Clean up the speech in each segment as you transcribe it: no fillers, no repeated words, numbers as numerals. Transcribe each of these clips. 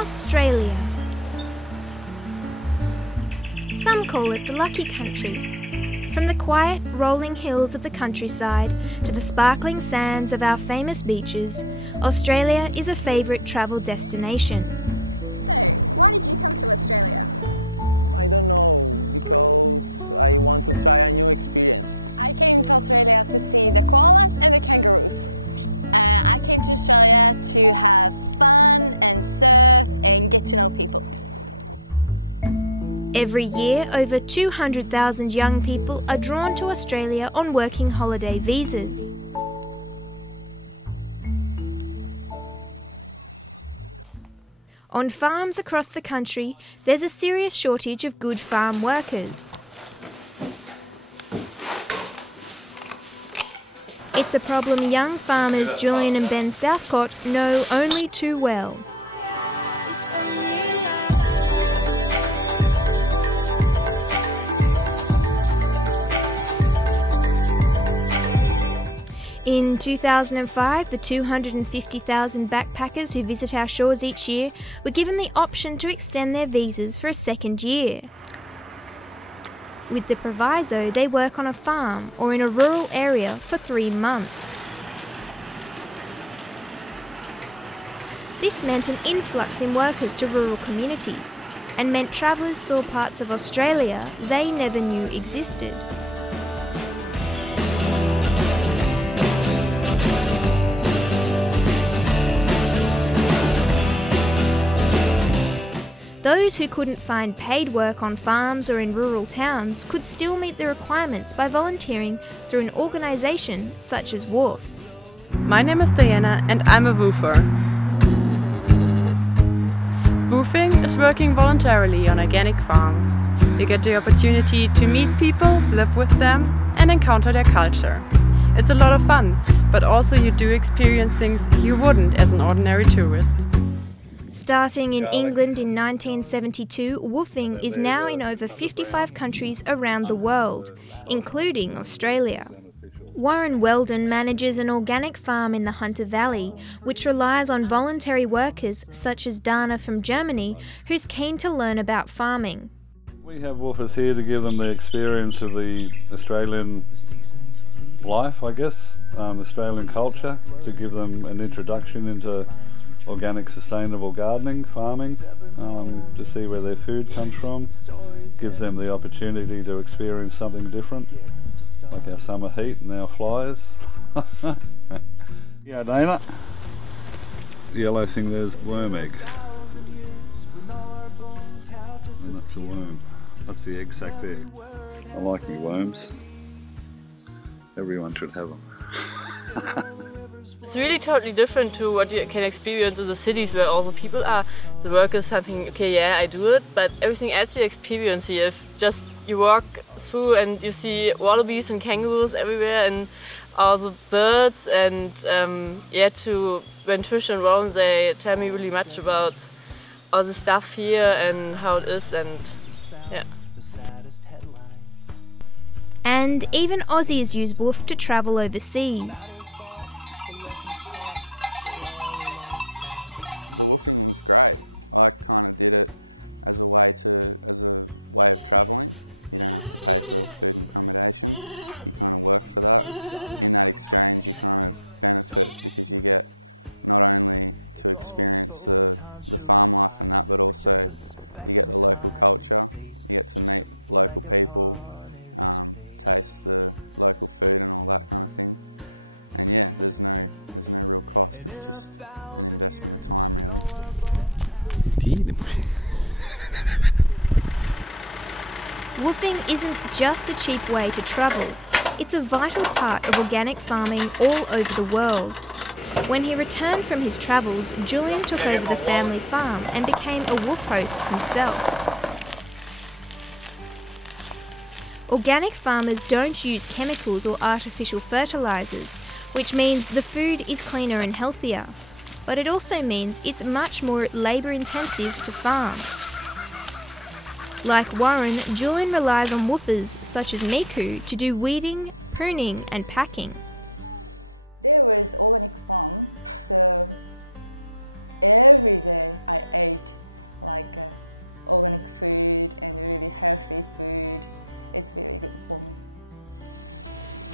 Australia. Some call it the lucky country. From the quiet, rolling hills of the countryside to the sparkling sands of our famous beaches, Australia is a favourite travel destination. Every year, over 200,000 young people are drawn to Australia on working holiday visas. On farms across the country, there's a serious shortage of good farm workers. It's a problem young farmers Julian and Ben Southcott know only too well. In 2005, the 250,000 backpackers who visit our shores each year were given the option to extend their visas for a second year. With the proviso they work on a farm or in a rural area for 3 months. This meant an influx in workers to rural communities and meant travellers saw parts of Australia they never knew existed. Those who couldn't find paid work on farms or in rural towns could still meet the requirements by volunteering through an organisation such as WOOF. My name is Diana and I'm a woofer. Woofing is working voluntarily on organic farms. You get the opportunity to meet people, live with them and encounter their culture. It's a lot of fun, but also you do experience things you wouldn't as an ordinary tourist. Starting in England in 1972, woofing is now in over 55 countries around the world, including Australia. Warren Weldon manages an organic farm in the Hunter Valley, which relies on voluntary workers such as Dana from Germany, who's keen to learn about farming. We have woofers here to give them the experience of the Australian life, I guess, Australian culture, to give them an introduction into organic sustainable gardening, farming, to see where their food comes from. Gives them the opportunity to experience something different, like our summer heat and our flies. Yeah, Dana. The yellow thing there's worm egg. And that's a worm. That's the egg sac there. I like me worms. Everyone should have them. It's really totally different to what you can experience in the cities where all the people are. The workers something, okay, yeah, I do it, but everything else you experience here, if just you walk through and you see wallabies and kangaroos everywhere and all the birds and when Trish and Ron, they tell me really much about all the stuff here and how it is and yeah. And even Aussies use WOOF to travel overseas. Just a speck in time and space, just a fleck upon its face. And in 1,000 years, when all our Woofing isn't just a cheap way to travel, it's a vital part of organic farming all over the world. When he returned from his travels, Julian took over the family farm and became a woof host himself. Organic farmers don't use chemicals or artificial fertilisers, which means the food is cleaner and healthier. But it also means it's much more labour intensive to farm. Like Warren, Julian relies on woofers such as Miku to do weeding, pruning and packing.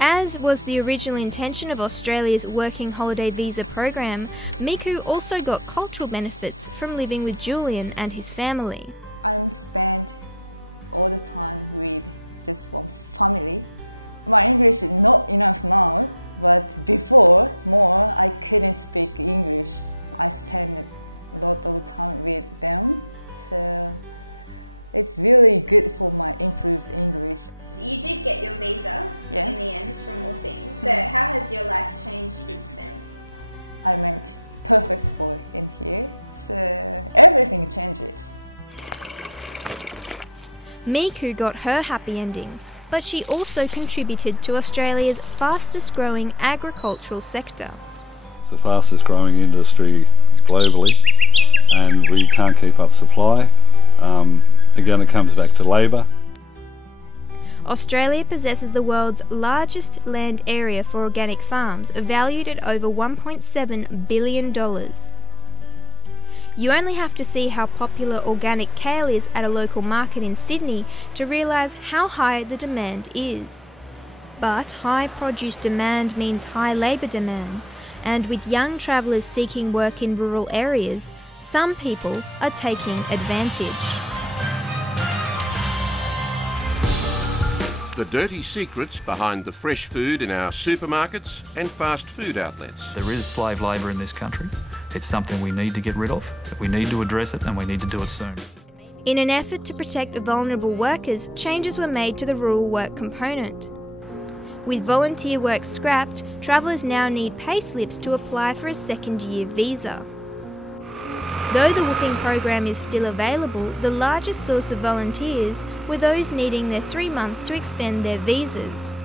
As was the original intention of Australia's Working Holiday Visa program, Miku also got cultural benefits from living with Julian and his family. Miku got her happy ending, but she also contributed to Australia's fastest growing agricultural sector. It's the fastest growing industry globally, and we can't keep up supply. Again, it comes back to labour. Australia possesses the world's largest land area for organic farms, valued at over $1.7 billion. You only have to see how popular organic kale is at a local market in Sydney to realise how high the demand is. But high produce demand means high labour demand, and with young travellers seeking work in rural areas, some people are taking advantage. The dirty secrets behind the fresh food in our supermarkets and fast food outlets. There is slave labour in this country. It's something we need to get rid of. We need to address it, and we need to do it soon. In an effort to protect vulnerable workers, changes were made to the rural work component. With volunteer work scrapped, travellers now need pay slips to apply for a second-year visa. Though the woofing program is still available, the largest source of volunteers were those needing their 3 months to extend their visas.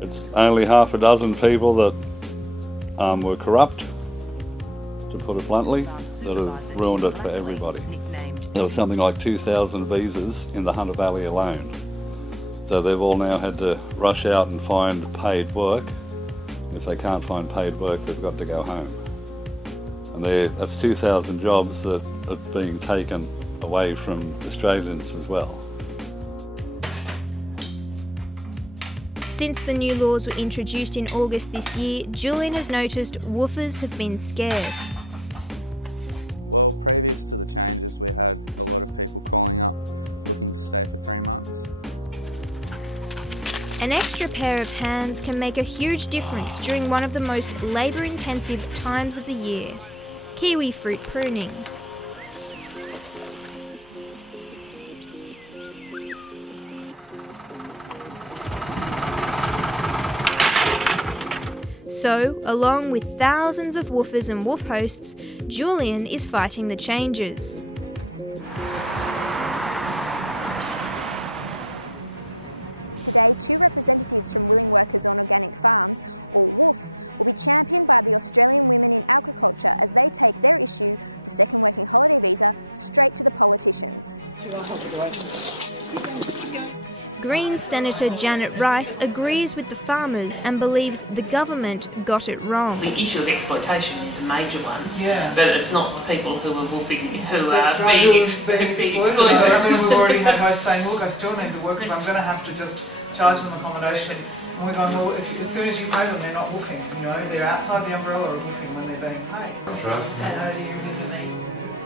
It's only half a dozen people that were corrupt, to put it bluntly, that have ruined it for everybody. There was something like 2,000 visas in the Hunter Valley alone. So they've all now had to rush out and find paid work. If they can't find paid work, they've got to go home. And that's 2,000 jobs that are being taken away from Australians as well. Since the new laws were introduced in August this year, Julian has noticed woofers have been scarce. An extra pair of hands can make a huge difference during one of the most labour-intensive times of the year, kiwi fruit pruning. So, along with thousands of woofers and woof hosts, Julian is fighting the changes. Greens Senator Janet Rice agrees with the farmers and believes the government got it wrong. The issue of exploitation is a major one, yeah, but it's not the people who are woofing who That's are right, being exploited. exploited. So we've already had hosts saying, look, I still need the workers, I'm going to have to just charge them accommodation. And we're going, well, as soon as you pay them, they're not woofing. You know, they're outside the umbrella of woofing when they're being paid.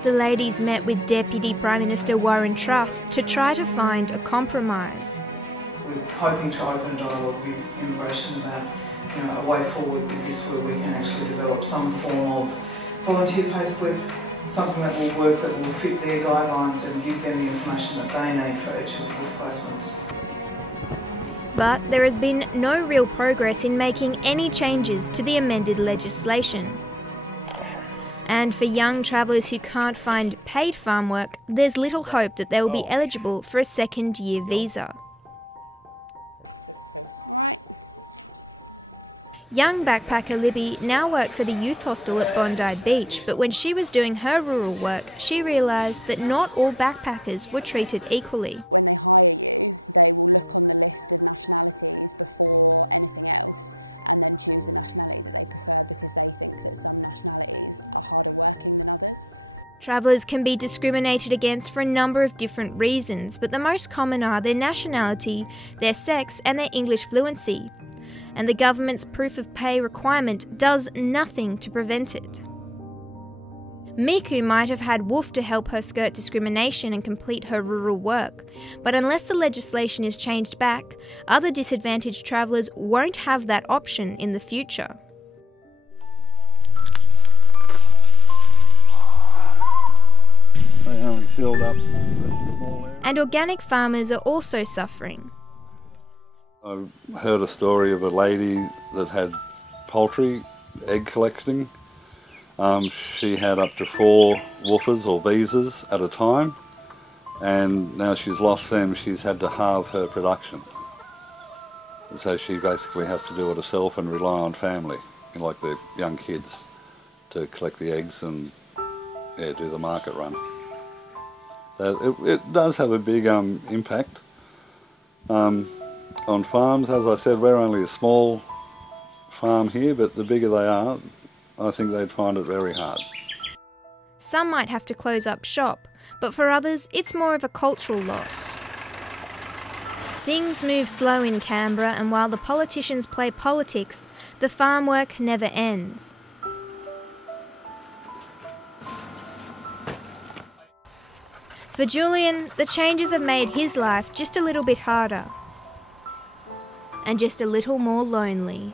The ladies met with Deputy Prime Minister Warren Truss to try to find a compromise. We're hoping to open dialogue with immigration about, you know, a way forward with this where we can actually develop some form of volunteer pay slip, something that will work, that will fit their guidelines and give them the information that they need for each of the woof placements. But there has been no real progress in making any changes to the amended legislation. And for young travellers who can't find paid farm work, there's little hope that they will be eligible for a second-year visa. Young backpacker Libby now works at a youth hostel at Bondi Beach, but when she was doing her rural work, she realised that not all backpackers were treated equally. Travellers can be discriminated against for a number of different reasons, but the most common are their nationality, their sex, and their English fluency. And the government's proof of pay requirement does nothing to prevent it. Miku might have had Wolf to help her skirt discrimination and complete her rural work, but unless the legislation is changed back, other disadvantaged travellers won't have that option in the future. They only filled up just a small area. And organic farmers are also suffering. I heard a story of a lady that had poultry, egg collecting. She had up to 4 woofers or visas at a time, and now she's lost them. She's had to halve her production. So she basically has to do it herself and rely on family, like the young kids, to collect the eggs and do the market run. So it does have a big impact. On farms, as I said, we're only a small farm here, but the bigger they are, I think they'd find it very hard. Some might have to close up shop, but for others it's more of a cultural loss. Things move slow in Canberra, and while the politicians play politics, the farm work never ends. For Julian, the changes have made his life just a little bit harder. And just a little more lonely.